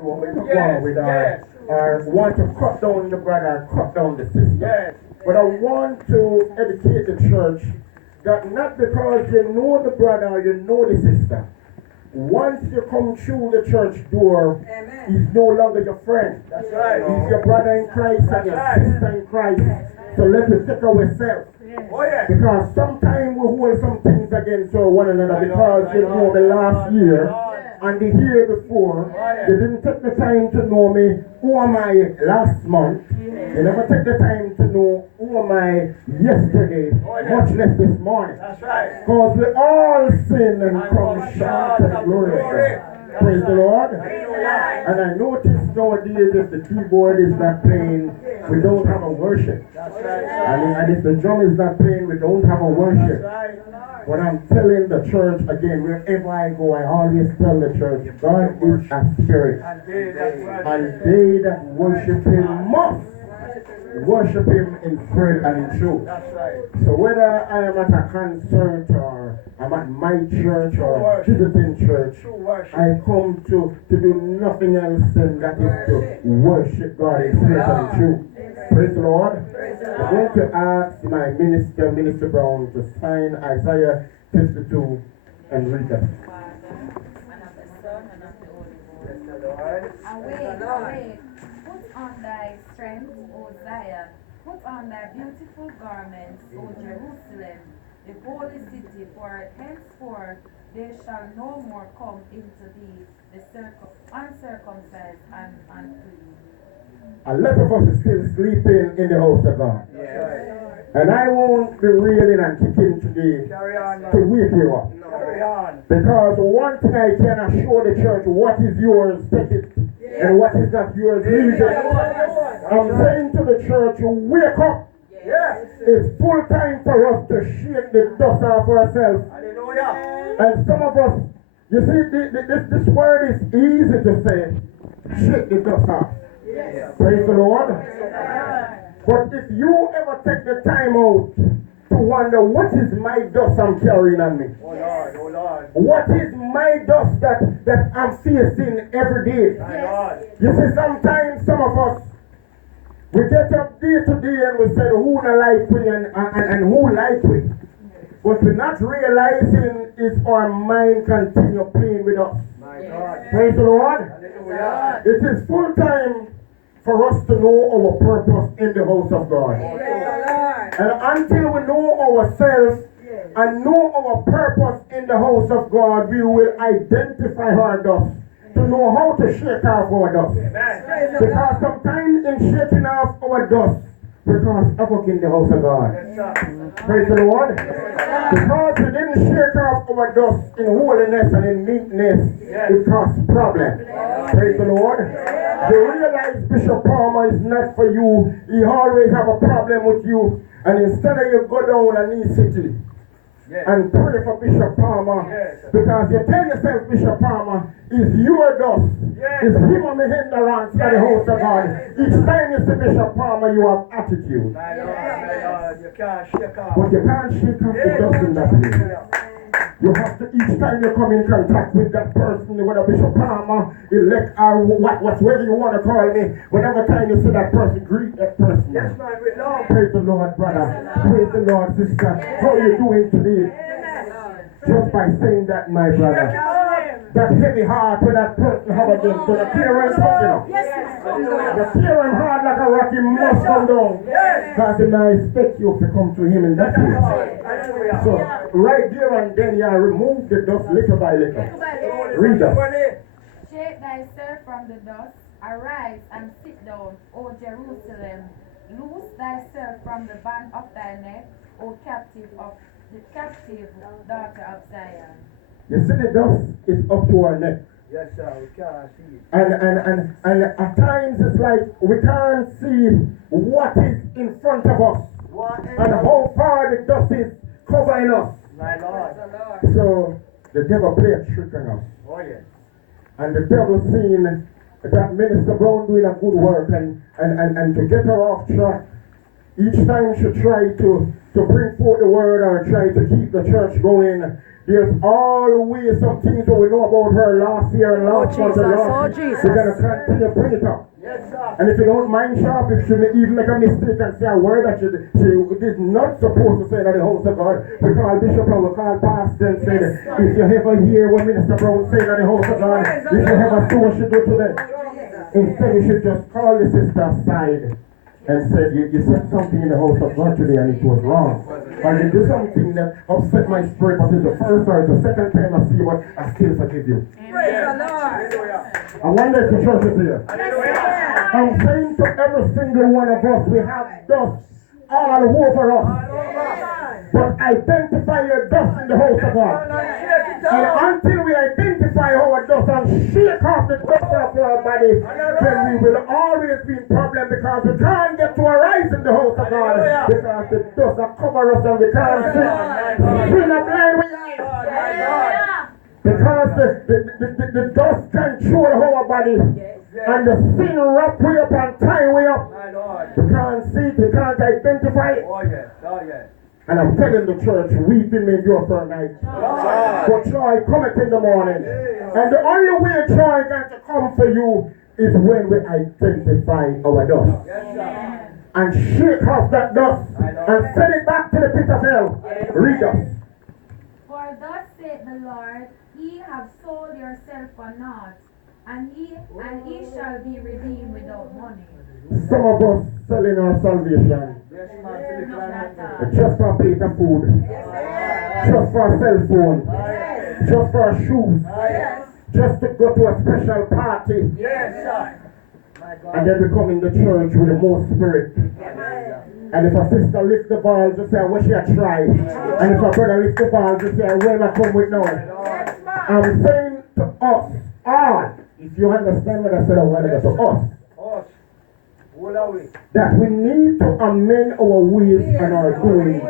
With or want to cut down the brother, cut down the sister. But I want to educate the church that not because you know the brother or you know the sister, once you come through the church door, he's no longer your friend. That's right. He's your brother in Christ and your sister in Christ. So let us take ourselves. Oh, yeah. Because sometimes we hold some things against one another because you know the last year and the year before, you didn't take the time to know me, who am I last month. You never take the time to know who am I yesterday, much less this morning. That's right. Because we all sin and come short of the glory of God. Praise the Lord. And I notice nowadays if the keyboard is not playing, we don't have a worship. And if the drum is not playing, we don't have a worship. But I'm telling the church again, wherever I go, I always tell the church, God is a spirit. And they that worship Him must worship Him in spirit and in truth. So whether I am at a concert or I'm at my church or visiting church, I come to do nothing else than that is to worship God in spirit and in truth. Praise the Lord. I'm going to ask my Minister Brown, to sign Isaiah 52 and read that. Awake, put on thy strength, O Zion, put on thy beautiful garments, O Jerusalem, the holy city, for henceforth they shall no more come into thee, the uncircumcised and unclean. A lot of us are still sleeping in the house of God. And I won't be reeling and kicking today to wake you up. Because one thing I can assure the church, what is yours, take it. And what is not yours, leave it. I'm saying to the church, wake up. It's full time for us to shake the dust off ourselves. And some of us, you see, this word is easy to say, shake the dust off. Praise the Lord. But if you ever take the time out to wonder, what is my dust I'm carrying on me? Oh Lord. What is my dust that I'm facing every day? You see, sometimes some of us, we get up day to day and we say, who not like we and who like we? But we're not realizing is our mind continue playing with us. Praise the Lord. It is full time for us to know our purpose in the house of God. And until we know ourselves and know our purpose in the house of God, we will identify our dust to know how to shake off our dust. Because sometimes in shaking off our dust, we cause havoc in the house of God. Praise the Lord. Because we didn't shake off our dust in holiness and in meekness, it caused problems. Praise the Lord. You realize Bishop Palmer is not for you. He always have a problem with you. And instead of you go down and knee city and pray for Bishop Palmer, because you tell yourself Bishop Palmer is your dust. Is him on the hindrance for the house of God. Each time you see Bishop Palmer, you have attitude. You can't shake off. But you can't shake off the dust in that place. You have to, each time you come in contact with that person, whether Bishop Palmer, elect, or whatever you want to call me, whatever time you see that person, greet that person. Yes, man, with love. Praise the Lord, brother. Praise the Lord, sister. How are you doing today? Just by saying that, my brother. That heavy heart when that person have against you, the parents up, you know. The parent hard like a rock, he must come down. Because he may expect you to come to him in that place. So, right there and then, you remove the dust little by little. Read that. Shake thyself from the dust, arise and sit down, O Jerusalem. Loose thyself from the band of thy neck, O captive daughter of Zion. You see the dust is up to our neck. Yes, sir, we can't see it. And at times it's like we can't see what is in front of us and how far the dust is covering us. My Lord. So the devil played a trick on us. Oh, yes. And the devil seen that Minister Brown doing a good work and to get her off track. Each time she tried to bring forth the word or try to keep the church going, there's always some things that we know about her last year and last month and last week. We're going to continue to bring it up. Yes, sir. And if you don't mind, Sharp, if she may even make a mistake and say a word that she is not supposed to say in the house of God, we call Bishop and we call Pastor and say, if you ever hear what Minister Brown say in the house of God, if you ever see what she do today, instead you should just call the sister aside and said, you said something in the house of God today and it was wrong. Or you do something that upset my spirit, but it's the first or the second time I see you, but I still forgive you. Praise the Lord. I wonder if the church is here. I'm saying to every single one of us, we have dust all over us. But identify your dust in the house of God. And until we identify our dust and shake off the dust off our body, then we will always be in problem because we can't get to arise in the house of God because the dust that covers us and we can't see. Sin a blind with because the dust control our body and the sin wrap we up and tie we up. We can't see it, we can't identify it. Oh yes, oh yes. And I'm telling the church, weeping may endure for a night, but joy cometh in the morning. And the only way joy can to come for you is when we identify our dust. And shake off that dust and send it back to the pit of hell. Read us. For thus saith the Lord, ye have sold yourself for naught, and ye shall be redeemed without money. Some of us selling our salvation just for a plate of food, just for a cell phone, just for a shoes, just to go to a special party. And then we come in the church with the most spirit. And if a sister lifts the balls, you say, I wish I tried. And if a brother lifts the balls, you say, where I come with now? I'm saying to us, all, if you understand what I said a while ago, to us, that we need to amend our ways and our doings.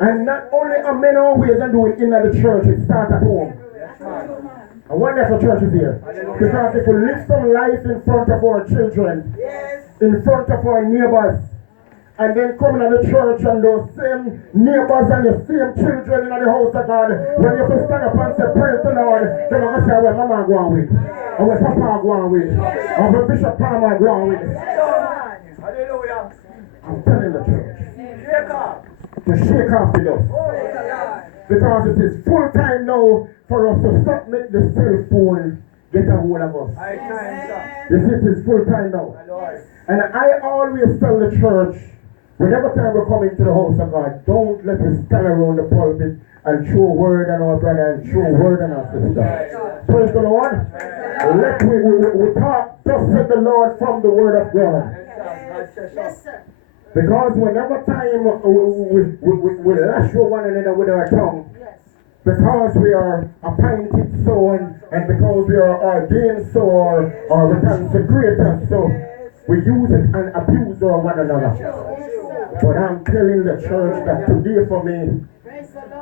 And not only amend our ways and doing in the church, it starts at home. I wonder if the church is here. Because if we live some life in front of our children, in front of our neighbors, and then coming to the church and those same neighbors and the same children in the house of God, when you can stand up and say, praise the Lord, then I'm going to say, where Mama go on with? Or where Papa go on with? Or where Bishop Palmer go on with? Hallelujah. I'm telling the church to shake off the dust. Because it is full time now for us to stop make the cell phone get a hold of us. Yes, it is full time now. And I always tell the church, whenever time we come into the house of God, don't let us stand around the pulpit and throw word on our brother and throw word on our sister. Praise the Lord. Let we talk, thus said the Lord from the word of God. Yes, sir. Because whenever time we lash over one another with our tongue, because we are appointed so and because we are ordained so or we consecrated so, we use it and abuse one another. But I'm telling the church that today for me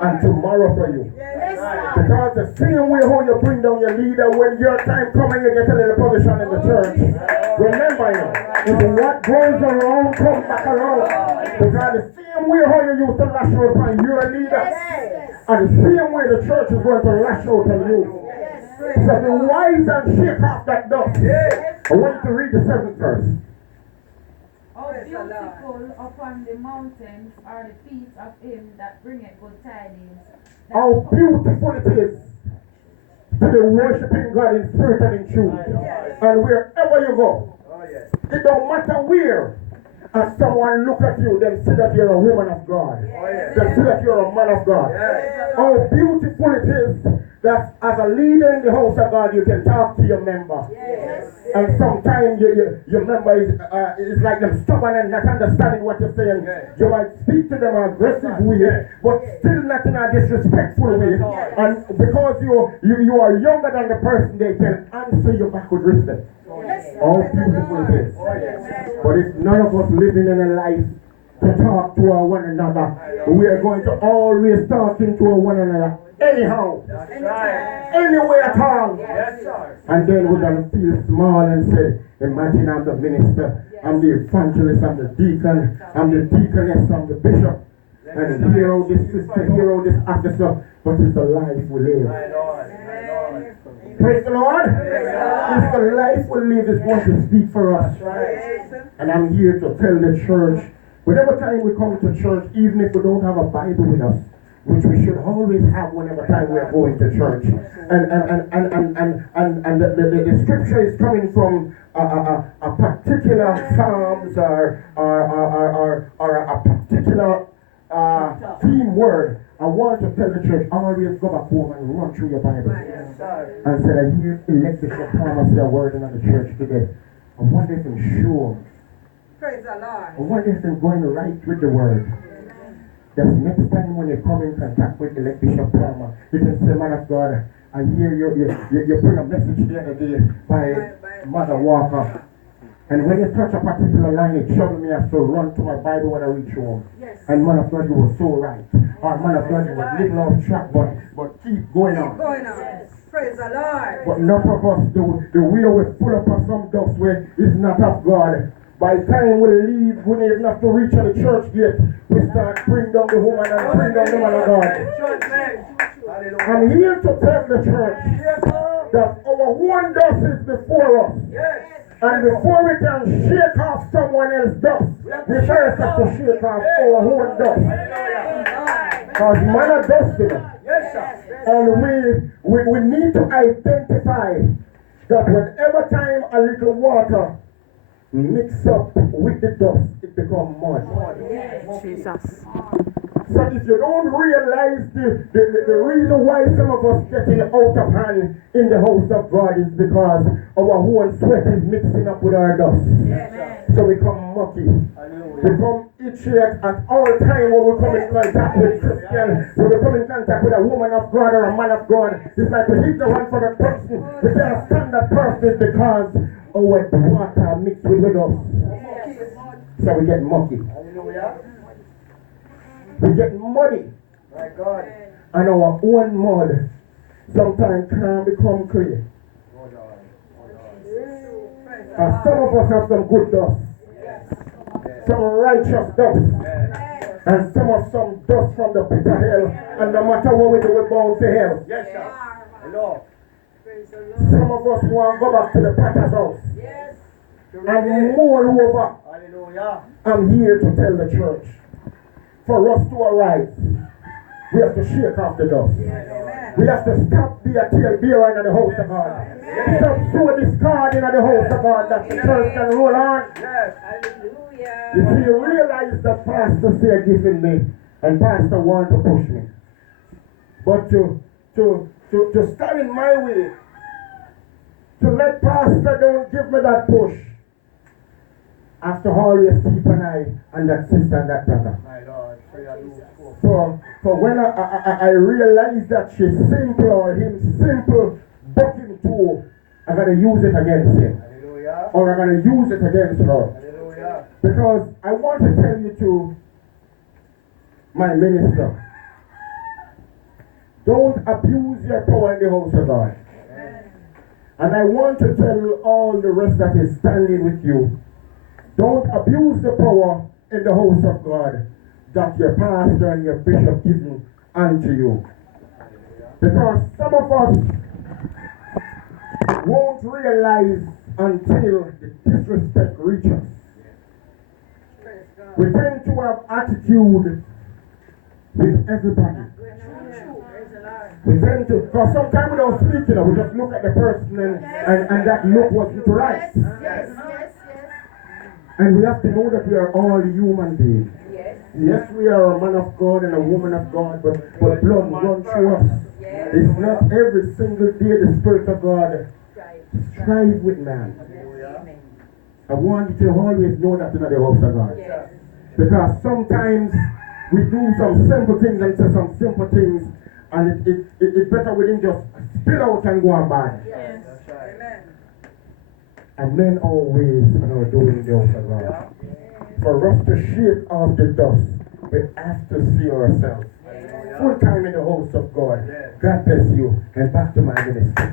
and tomorrow for you. Because the same way how you bring down your leader, when your time comes you get a little position in the church. Remember if what goes around comes back around. Because the same way how you used to lash out on your leader, and the same way the church is going to lash out on you. So be wise and shake off that dust. I want you to read the 7th verse. How beautiful upon the mountains are the feet of him that bringeth good tidings. How beautiful it is to be worshiping God in spirit and in truth. And wherever you go, it don't matter where. As someone look at you, then see that you're a woman of God. Then see that you're a man of God. How beautiful it is that as a leader in the house of God, you can talk to your member. And sometimes your member is like them stubborn and not understanding what you're saying. You might speak to them in an aggressive way, but still not in a disrespectful way. And because you are younger than the person, they can answer you back with respect. How beautiful it is. But if none of us living in a life to talk to one another, we are going to always talking to one another anyhow, anywhere at all. And then we're going to feel small and say, imagine I'm the minister, I'm the evangelist, I'm the deacon, I'm the deaconess, I'm the bishop. and hear out this sister, hear out this officer, but it's the life we live. Praise the Lord. It's the life we live is going to speak for us. And I'm here to tell the church, whenever time we come to church, even if we don't have a Bible with us, which we should always have whenever time we are going to church. And the scripture is coming from a particular Psalms or a particular theme word. I want to tell the church, always go back home and run through your Bible. And said, I hear Electrical Thomas say a word in the church today. I wonder if I'm sure. Praise the Lord. I wonder if I'm going right with the word. That next time when you come in contact with Bishop Palmer, you can say, man of God, I hear you bring a message the other day by Mother Walker. And when you touch a particular line, it troubled me. I have to run to my Bible when I reach home. Yes. And man of God, you were so right. Or man of God, you were little off track, but keep going on. Keep going on. Yes. Praise the Lord. But enough of us, the wheel we full up of some dust where is not of God. By the time we leave, we don't even have to reach the church gate. We start bring down the woman and bring down the man of God. I'm here to tell the church that our own dust is before us. And before we can shake off someone else's dust, we first have to shake off our own dust. Because man are dusty. And we need to identify that whenever time a little water mix up with the dust, it becomes mud. Jesus. So if you don't realize the reason why some of us getting out of hand in the house of God is because our own sweat is mixing up with our dust. So we become mucky. We become itchy at all time when we come in contact with Christians. When we come in contact with a woman of God or a man of God, it's like we hit the one for the person. We can't stand that person because our water mixed with us. So we get mucky. We get muddy. My God. And our own mud sometimes can become clear. And some of us have some good dust. Some righteous dust. And some dust from the pit of hell. And no matter what we do, we're bound to hell. Yes, sir. Hello. Some of us want to go back to the potter's house. And moreover, Hallelujah. I'm here to tell the church, for us to arise, we have to shake off the dust. We have to stop being a tail bearer in the house of God. Stop through discard in the house of God that the church can roll on. Yes. Hallelujah. You see, you realize that Pastor said giving me, and Pastor want to push me. But to stand in my way, to let Pastor don't give me that push, I have to always keep an eye on that sister and that brother. My Lord. For when I realize that she's simple or him simple, but him too, I'm going to use it against him. Hallelujah. Or I'm going to use it against her. Hallelujah. Because I want to tell you to my minister, don't abuse your power in the house of God. And I want to tell all the rest that is standing with you, don't abuse the power in the house of God that your pastor and your bishop given unto you. Because some of us won't realize until the disrespect reaches. We tend to have attitude with everybody. We tend to, because sometimes without speaking, we just look at the person and that look wasn't right. And we have to know that we are all human beings. Yes, we are a man of God and a woman of God, but blood runs through us. It's not every single day the Spirit of God strives with man. I want you to always know that in the house of God. Because sometimes we do some simple things and say some simple things, and it's better we didn't just spill out and go on bad. And men always are doing the house of God. For us to shake off the dust, we have to see ourselves full time in the house of God. God bless you. And back to my ministry.